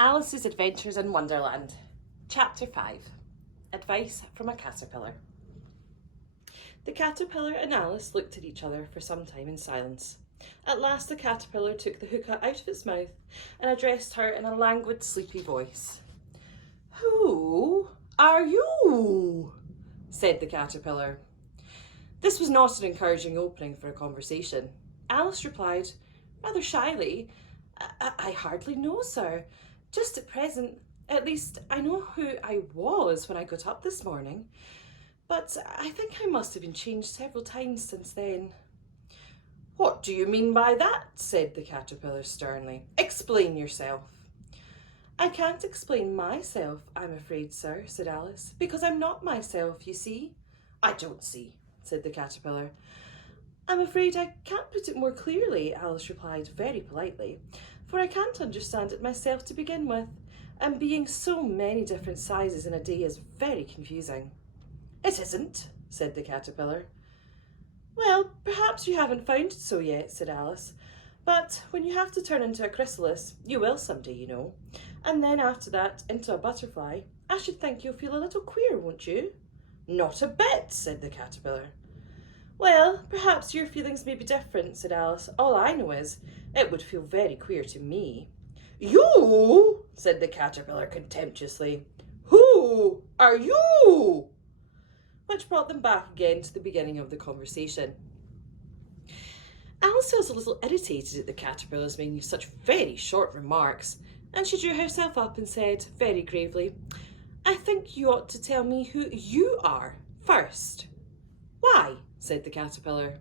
Alice's Adventures in Wonderland. Chapter 5. Advice from a Caterpillar. The caterpillar and Alice looked at each other for some time in silence. At last the caterpillar took the hookah out of its mouth and addressed her in a languid, sleepy voice. "Who are you?" said the caterpillar. This was not an encouraging opening for a conversation. Alice replied, rather shyly, I hardly know, sir. Just at present, at least I know who I was when I got up this morning, but I think I must have been changed several times since then. "What do you mean by that?" said the caterpillar sternly. "Explain yourself." "I can't explain myself, I'm afraid, sir," said Alice, "because I'm not myself, you see." "I don't see," said the caterpillar. "I'm afraid I can't put it more clearly," Alice replied very politely, "for I can't understand it myself to begin with, and being so many different sizes in a day is very confusing." "It isn't," said the caterpillar. "Well, perhaps you haven't found it so yet," said Alice, "but when you have to turn into a chrysalis, you will someday, you know, and then after that into a butterfly, I should think you'll feel a little queer, won't you?" "Not a bit," said the caterpillar. "Well, perhaps your feelings may be different," said Alice. "All I know is, it would feel very queer to me." "You?" said the caterpillar contemptuously. "Who are you?" Which brought them back again to the beginning of the conversation. Alice was a little irritated at the caterpillar's making such very short remarks, and she drew herself up and said very gravely, "I think you ought to tell me who you are first." "Why?" said the caterpillar.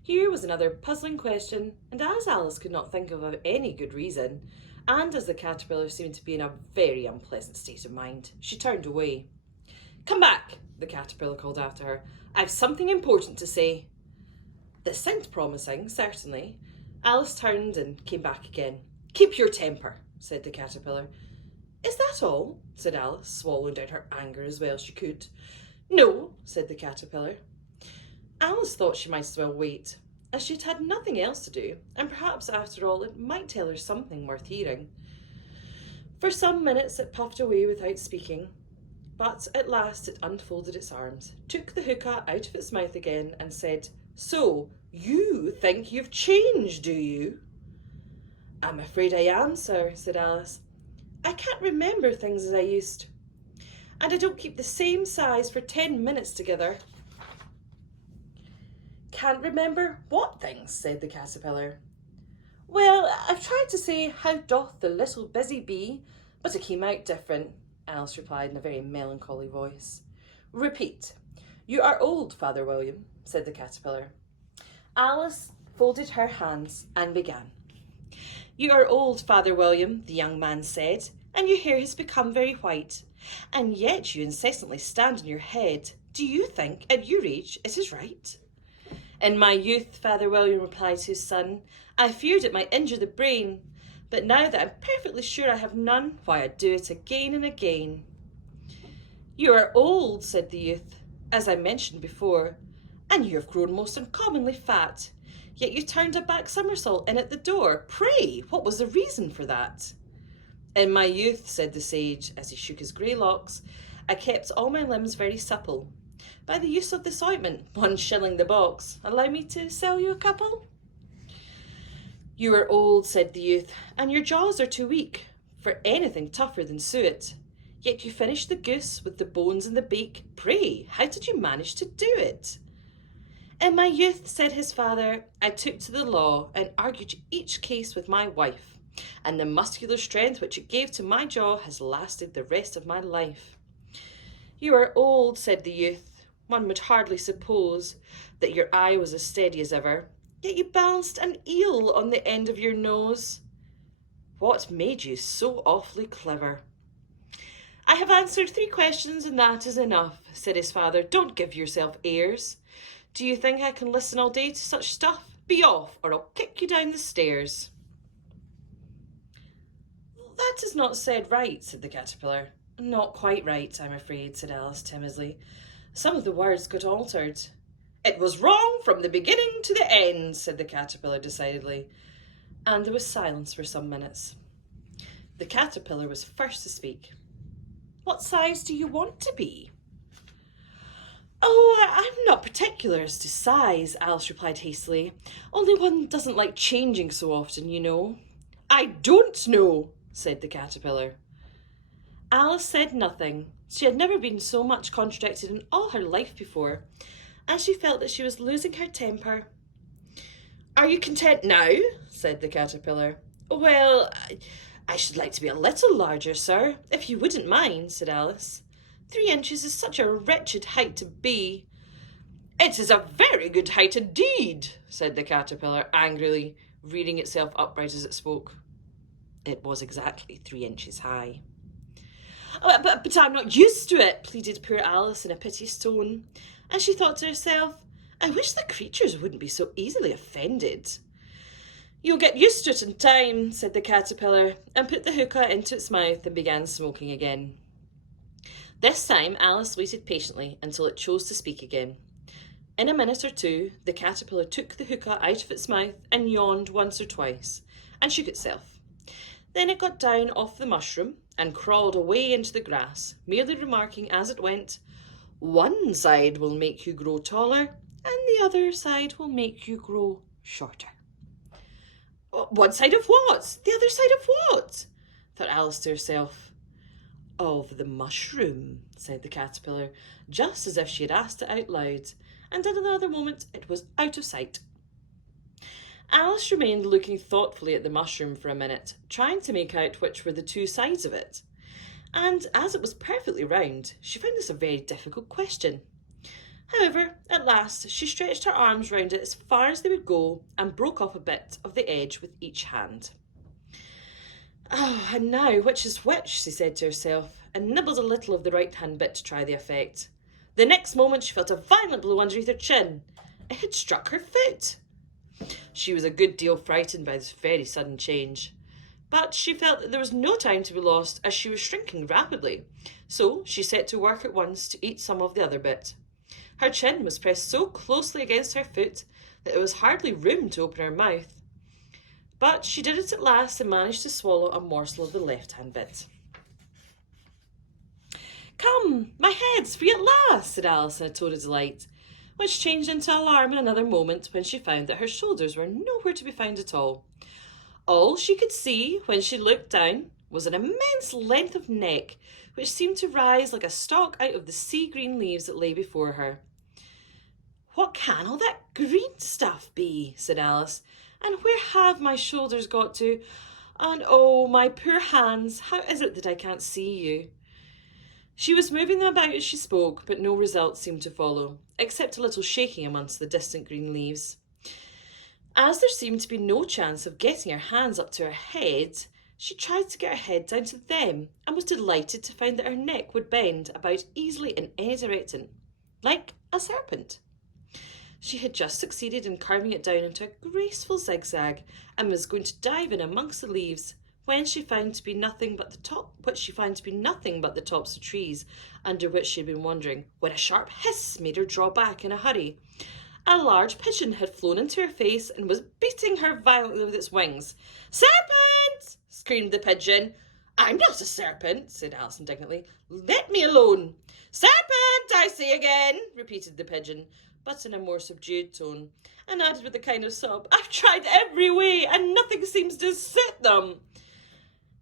Here was another puzzling question, and as Alice could not think of any good reason, and as the caterpillar seemed to be in a very unpleasant state of mind, she turned away. "Come back," the caterpillar called after her. "I've something important to say." This sounds promising, certainly. Alice turned and came back again. "Keep your temper," said the caterpillar. "Is that all?" said Alice, swallowing down her anger as well as she could. "No," said the caterpillar. Alice thought she might as well wait, as she'd had nothing else to do, and perhaps after all it might tell her something worth hearing. For some minutes it puffed away without speaking, but at last it unfolded its arms, took the hookah out of its mouth again, and said, "So, you think you've changed, do you?" "I'm afraid I am, sir," said Alice. "I can't remember things as I used, and I don't keep the same size for 10 minutes together." "Can't remember what things?" said the caterpillar. "Well, I've tried to say, 'How doth the little busy bee?' but it came out different," Alice replied in a very melancholy voice. "Repeat. 'You are old, Father William,'" said the caterpillar. Alice folded her hands and began. "You are old, Father William," the young man said, "and your hair has become very white, and yet you incessantly stand on your head. Do you think, at your age, it is right?" "In my youth," Father William replied to his son, "I feared it might injure the brain, but now that I'm perfectly sure I have none, why, I do it again and again." "You are old," said the youth, "as I mentioned before, and you have grown most uncommonly fat, yet you turned a back somersault in at the door. Pray, what was the reason for that?" "In my youth," said the sage, as he shook his grey locks, "I kept all my limbs very supple. By the use of this ointment, 1 shilling the box. Allow me to sell you a couple?" "You are old," said the youth, "and your jaws are too weak for anything tougher than suet. Yet you finished the goose with the bones and the beak. Pray, how did you manage to do it?" "In my youth," said his father, "I took to the law and argued each case with my wife, and the muscular strength which it gave to my jaw has lasted the rest of my life." "You are old," said the youth. "One would hardly suppose that your eye was as steady as ever, yet you balanced an eel on the end of your nose. What made you so awfully clever?" "I have answered 3 questions, and that is enough," said his father. "Don't give yourself airs. Do you think I can listen all day to such stuff? Be off, or I'll kick you down the stairs." "That is not said right," said the caterpillar. "Not quite right, I'm afraid," said Alice timidly. "Some of the words got altered." "It was wrong from the beginning to the end," said the caterpillar decidedly, and there was silence for some minutes. The caterpillar was first to speak. "What size do you want to be?" "Oh, I'm not particular as to size," Alice replied hastily. "Only one doesn't like changing so often, you know." "I don't know," said the caterpillar. Alice said nothing. She had never been so much contradicted in all her life before, and she felt that she was losing her temper. "Are you content now?" said the caterpillar. "Well, I should like to be a little larger, sir, if you wouldn't mind," said Alice. 3 inches is such a wretched height to be." "It is a very good height indeed," said the caterpillar angrily, rearing itself upright as it spoke. It was exactly 3 inches high. But I'm not used to it," pleaded poor Alice in a piteous tone, and she thought to herself, "I wish the creatures wouldn't be so easily offended." "You'll get used to it in time," said the caterpillar, and put the hookah into its mouth and began smoking again. This time Alice waited patiently until it chose to speak again. In a minute or two, the caterpillar took the hookah out of its mouth and yawned once or twice, and shook itself. Then it got down off the mushroom and crawled away into the grass, merely remarking as it went, "One side will make you grow taller, and the other side will make you grow shorter." "One side of what? The other side of what?" thought Alice to herself. "Of the mushroom," said the caterpillar, just as if she had asked it out loud, and in another moment it was out of sight. Alice remained looking thoughtfully at the mushroom for a minute, trying to make out which were the 2 sides of it. And as it was perfectly round, she found this a very difficult question. However, at last she stretched her arms round it as far as they would go and broke off a bit of the edge with each hand. "Oh, and now which is which?" she said to herself, and nibbled a little of the right-hand bit to try the effect. The next moment she felt a violent blow underneath her chin. It had struck her foot. She was a good deal frightened by this very sudden change, but she felt that there was no time to be lost as she was shrinking rapidly, so she set to work at once to eat some of the other bit. Her chin was pressed so closely against her foot that there was hardly room to open her mouth. But she did it at last and managed to swallow a morsel of the left-hand bit. "Come, my head's free at last," said Alice in a tone of delight, which changed into alarm in another moment when she found that her shoulders were nowhere to be found at all. All she could see when she looked down was an immense length of neck, which seemed to rise like a stalk out of the sea-green leaves that lay before her. "What can all that green stuff be?" said Alice. "And where have my shoulders got to? And oh, my poor hands, how is it that I can't see you?" She was moving them about as she spoke, but no result seemed to follow, except a little shaking amongst the distant green leaves. As there seemed to be no chance of getting her hands up to her head, she tried to get her head down to them, and was delighted to find that her neck would bend about easily in any direction, like a serpent. She had just succeeded in curving it down into a graceful zigzag, and was going to dive in amongst the leaves, when she found to be nothing but the tops of trees under which she had been wandering, when a sharp hiss made her draw back in a hurry. A large pigeon had flown into her face and was beating her violently with its wings. "Serpent!" screamed the pigeon. "I'm not a serpent," said Alice indignantly. "Let me alone." "Serpent, I say again," repeated the pigeon, but in a more subdued tone, and added with a kind of sob, "I've tried every way, and nothing seems to suit them."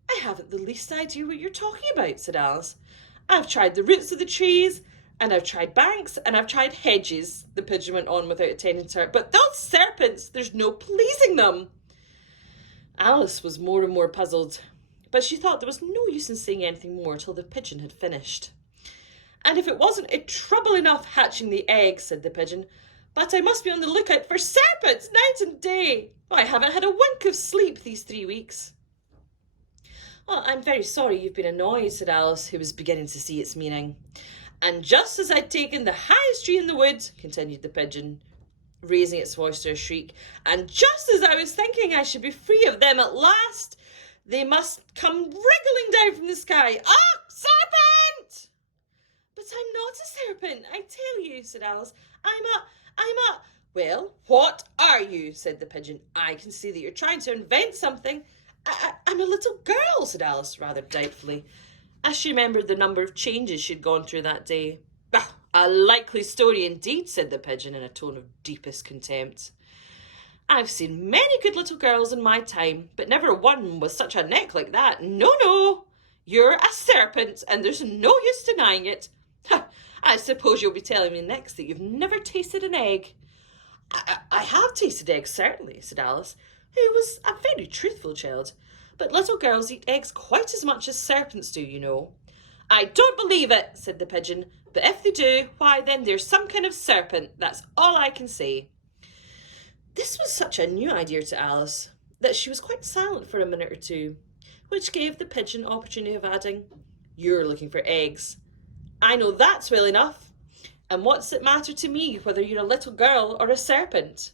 "I haven't the least idea what you're talking about," said Alice. "I've tried the roots of the trees, and I've tried banks, and I've tried hedges," the pigeon went on without attending to her. "But those serpents, there's no pleasing them." Alice was more and more puzzled, but she thought there was no use in saying anything more till the pigeon had finished. "And if it wasn't trouble enough hatching the egg," said the pigeon, "but I must be on the lookout for serpents night and day. I haven't had a wink of sleep these 3 weeks." "Well, I'm very sorry you've been annoyed," said Alice, who was beginning to see its meaning. "And just as I'd taken the highest tree in the wood," continued the pigeon, raising its voice to a shriek, "and just as I was thinking I should be free of them at last, they must come wriggling down from the sky. Ah, serpent!" "But I'm not a serpent, I tell you," said Alice. I'm a... "Well, what are you?" said the pigeon. "I can see that you're trying to invent something, I'm a little girl, said Alice rather doubtfully, as she remembered the number of changes she'd gone through that day. A likely story indeed, said the pigeon in a tone of deepest contempt. I've seen many good little girls in my time, but never one with such a neck like that. No, no, you're a serpent, and there's no use denying it. I suppose you'll be telling me next that you've never tasted an egg. I have tasted eggs, certainly, said Alice, who was a very truthful child. But little girls eat eggs quite as much as serpents do, you know. I don't believe it, said the pigeon, but if they do, why then there's some kind of serpent. That's all I can say. This was such a new idea to Alice that she was quite silent for a minute or two, which gave the pigeon opportunity of adding, You're looking for eggs. I know that's well enough. And what's it matter to me whether you're a little girl or a serpent?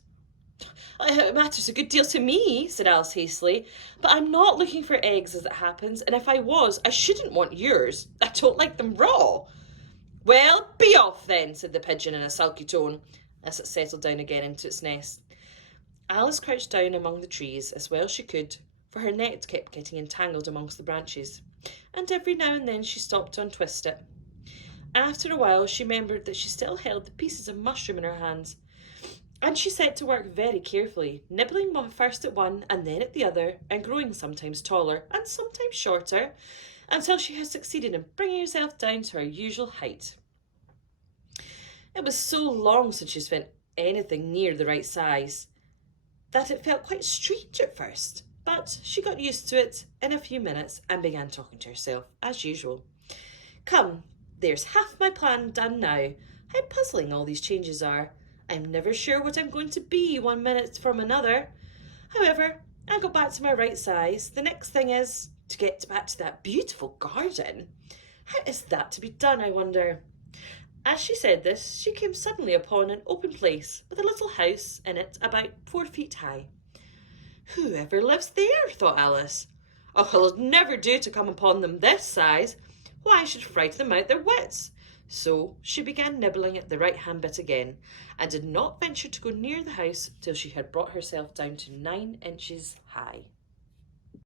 It matters a good deal to me, said Alice hastily, but I'm not looking for eggs as it happens, and if I was, I shouldn't want yours. I don't like them raw. Well, be off then, said the pigeon in a sulky tone, as it settled down again into its nest. Alice crouched down among the trees as well as she could, for her net kept getting entangled amongst the branches, and every now and then she stopped to untwist it. After a while she remembered that she still held the pieces of mushroom in her hands, and she set to work very carefully, nibbling first at one and then at the other, and growing sometimes taller and sometimes shorter, until she had succeeded in bringing herself down to her usual height. It was so long since she spent anything near the right size that it felt quite strange at first, but she got used to it in a few minutes and began talking to herself as usual. Come, there's half my plan done now. How puzzling all these changes are. I'm never sure what I'm going to be 1 minute from another. However, I'll go back to my right size. The next thing is to get back to that beautiful garden. How is that to be done, I wonder? As she said this, she came suddenly upon an open place with a little house in it about 4 feet high. Whoever lives there, thought Alice. Oh, it'll never do to come upon them this size. Why, I should frighten them out their wits. So she began nibbling at the right-hand bit again, and did not venture to go near the house till she had brought herself down to 9 inches high.